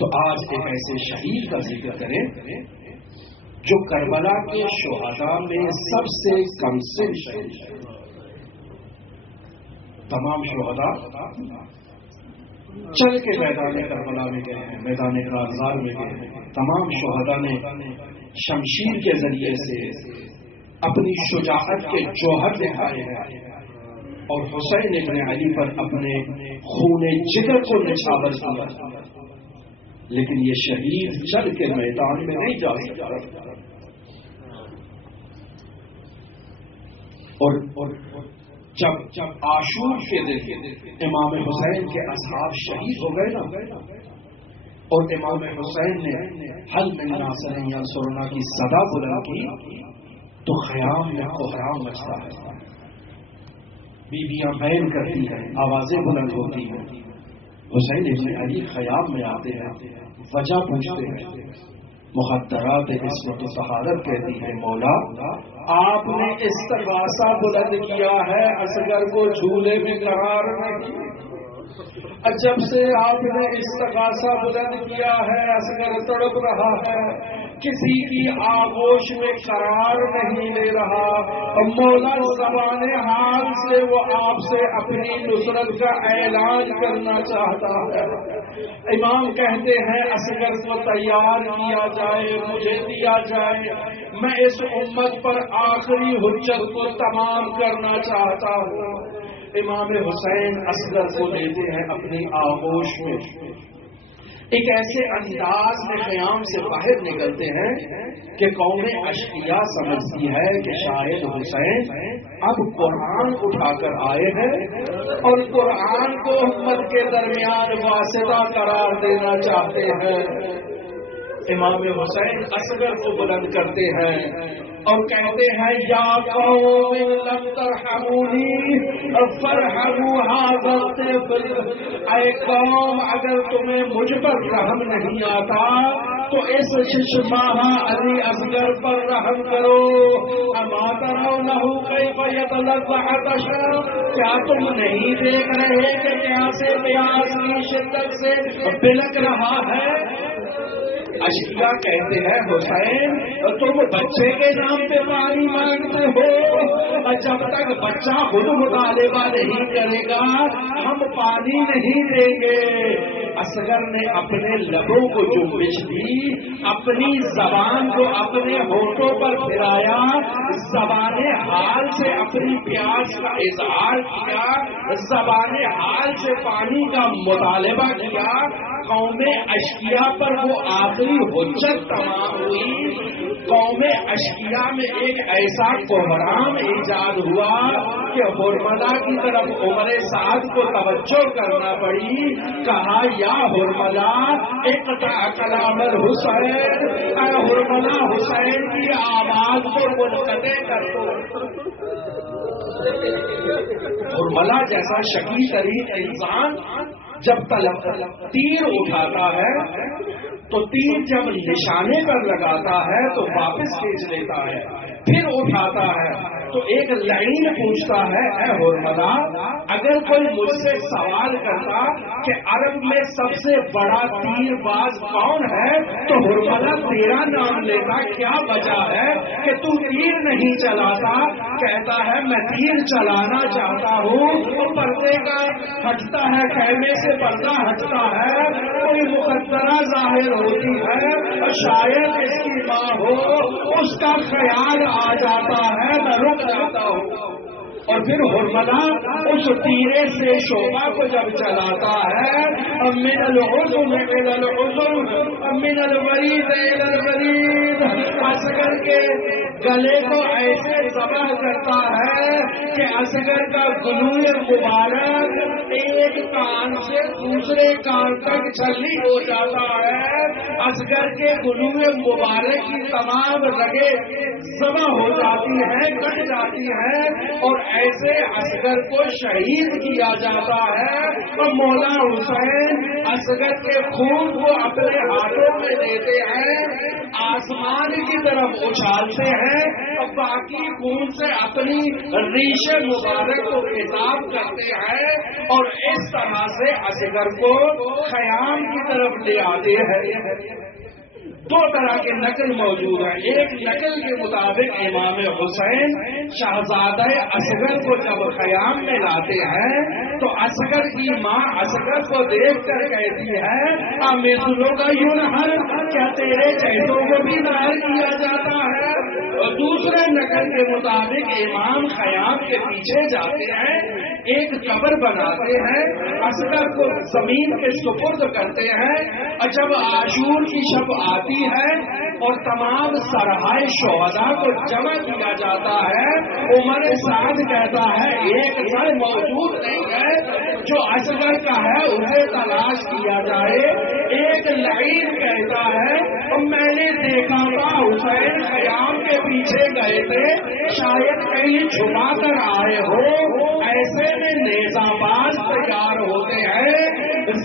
تو آج ایک ایسے شہید کا ذکر کریں جو کربلا کے شہداء میں سب سے کم سن شہید ہے. تمام شہداء چل کے میدان کربلا میں گئے ہیں، میدان کارزار میں گئے ہیں. تمام شہداء نے شمشیر کے ذریعے سے اپنی شجاعت کے جوہر دکھائے ہیں اور حسین ابن علی پر اپنے خون جگر کو نچھاور کیا. لیکن یہ شہید چل کے میدان میں نہیں جا سکتا. اور جب عاشور کے دن امام حسین کے اصحاب شہید ہو گئے نا، اور امام حسین نے حل من ناصر ینصرنا کی صدا بلند کی، تو خیام میں کوہرام مچتا ہے. بیویاں بین کرتی ہیں، آوازیں بلند ہوتی ہیں. حسین ابن علی خیام میں آتے ہیں، وجہ پوچھتے ہیں. مخدرات عصمت و طہارت کہتی ہے مولا آپ نے استغاثہ بلند کیا ہے، اصغر کو جھولے میں قرار نہیں. جب سے آپ نے استغاثہ بلند کیا ہے، اصغر تڑپ رہا ہے، کسی کی آغوش میں قرار نہیں لے رہا. مولا زبان حال سے وہ آپ سے اپنی نصرت کا اعلان کرنا چاہتا ہے. امام کہتے ہیں اصغر کو تیار کیا جائے، مجھے دیا جائے، میں اس امت پر آخری حجت کو تمام کرنا چاہتا ہوں. امام حسین اصغر کو لیتے ہیں اپنی آغوش میں. ایک ایسے انداز میں قیام سے باہر نکلتے ہیں کہ قوم اشقیاء سمجھتی ہے کہ شاید حسین اب قرآن اٹھا کر آئے ہیں اور قرآن کو امت کے درمیان واسطہ قرار دینا چاہتے ہیں. امام حسین اصغر کو بلند کرتے ہیں اور کہتے ہیں یا قوم لم ترحمونی فرحموا ھذا الطفل. اے قوم اگر تمہیں مجھ پر رحم نہیں آتا تو اس ششماہ علی اصغر پر رحم کرو. اما ترونہ کیف یتلذع عطشا، کیا تم نہیں دیکھ رہے کہ کیسے پیاس کی شدت سے بلک رہا ہے. اشقیاء کہتے ہیں حسین تم بچے کے نام پہ پانی مانگتے ہو، جب تک بچہ خود مطالبہ نہیں کرے گا ہم پانی نہیں دیں گے. اصغر نے اپنے لبوں کو جنبش دی، اپنی زبان کو اپنے ہونٹوں پر پھرایا، زبان حال سے اپنی پیاس کا اظہار کیا، زبان حال سے پانی کا مطالبہ کیا. قوم اشقیاء پر وہ آخری حجت تمام ہوئی. قوم اشقیاء میں ایک ایسا کوہرام ایجاد ہوا کہ حرملہ کی طرف عمر سعد کو توجہ کرنا پڑی. کہا یا حرملہ اقطع کلام الحسین، اے حرملہ حسین کی آواز کو منقطع کر دو. حرملہ جیسا شقی ترین انسان جب تیر اٹھاتا ہے تو تیر جب نشانے پر لگاتا ہے تو واپس کھینچ لیتا ہے، پھر اٹھاتا ہے تو ایک لائن پوچھتا ہے اے حرملہ اگر کوئی مجھ سے سوال کرتا کہ عرب میں سب سے بڑا تیر باز کون ہے تو حرملہ تیرا نام لیتا. کیا وجہ ہے کہ تو تیر نہیں چلاتا؟ کہتا ہے میں تیر چلانا چاہتا ہوں. اور پردے کا ہٹتا ہے، خیمے سے پردہ ہٹتا ہے، کوئی مقدرہ ظاہر ہوتی ہے، شاید اس کی ماں ہو، اس کا خیال آ جاتا ہے، میں رک جاتا ہوں. اور پھر حرملہ اس تیرے سے شعبہ کو جب چلاتا ہے من العظم الى العظم من الورید الى الورید، اصغر کے گلے کو ایسے ذبح کرتا ہے کہ اصغر کا گلوئے مبارک ایک کان سے دوسرے کان تک چھلی ہو جاتا ہے. اصغر کے گلوئے مبارک کی تمام رگیں ذبح ہو جاتی ہیں، کٹ جاتی ہیں، اور ایسے اصغر کو شہید کیا جاتا ہے۔ اور مولا حسین اصغر کے خون کو اپنے ہاتھوں میں لیتے ہیں، آسمان کی طرف اچھالتے ہیں، اور باقی خون سے اپنی ریش مبارک کو خطاب کرتے ہیں، اور اس طرح سے اصغر کو خیام کی طرف لے آتے ہیں۔ دو طرح کے نقل موجود ہیں۔ ایک نقل کے مطابق امام حسین شہزادہ اصغر کو جب خیام میں لاتے ہیں تو اصغر کی ماں اصغر کو دیکھ کر کہتی ہے مثلوں کا یونہر، کیا تیرے چہتوں کو بھی ظاہر کیا جاتا ہے؟ اور دوسرے نقل کے مطابق امام خیام کے پیچھے جاتے ہیں، ایک قبر بناتے ہیں، اصغر کو زمین کے سپرد کرتے ہیں، اور جب عاشور کی شب آتی ہے اور تمام سرحائے شہداء کو جمع کیا جاتا ہے، عمر سعد کہتا ہے ایک سر موجود نہیں ہے جو اصغر کا ہے اسے تلاش کیا جائے۔ ایک لعین کہتا ہے میں نے دیکھا تھا حسین خیام کے پیچھے گئے تھے، شاید کہیں چھپا کر آئے ہو۔ ایسے میں نیزہ باز تیار ہوتے ہیں،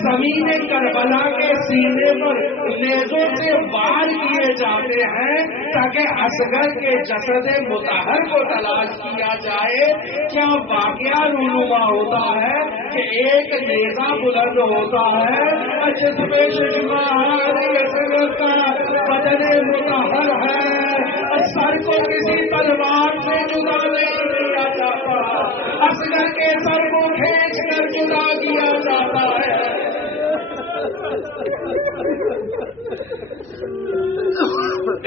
زمین کربلا کے سینے پر نیزوں سے وار کیے جاتے ہیں تاکہ اصغر کے جسد مطہر کو تلاش کیا جائے۔ کیا واقعہ رونما ہوتا ہے کہ ایک نیزہ بلند ہوتا ہے جس میں اصغر کا بدن مطہر ہے، سر کو کسی تلوار سے جدا نہیں کیا جاتا، اصغر کے سر کو کھینچ کر جدا کیا جاتا ہے۔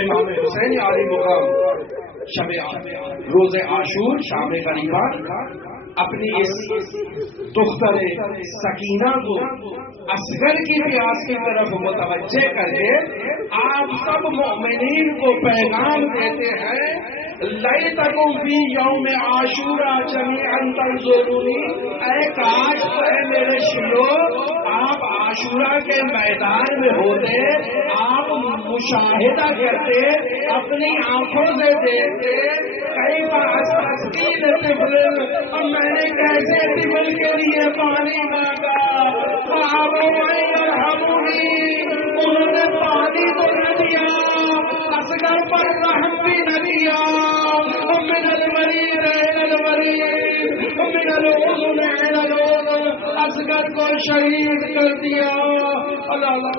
امام حسین علی مقام شب روز عاشور شام غریبہ اپنی اس دختر سکینہ کو اصغر کی پیاس کی طرف متوجہ کر کے آپ سب مومنین کو پیغام دیتے ہیں لیتکم فی یوم عاشورا جمیعا تنظرونی، اے کاش اے میرے شیو آپ عاشورہ کے میدان میں ہوتے، آپ مشاہدہ کرتے، اپنی آنکھوں سے دیکھتے کئی بار طفل، اور میں نے کیسے طفل کے لیے پانی مانگا، انہوں نے پانی تو نہ دیا، اصغر پر رحم بھی نہ دیا، من المريض إلى المريض من الأذن إلى الأذن، اصغر کو شہید کر دیا۔ اللہ اللہ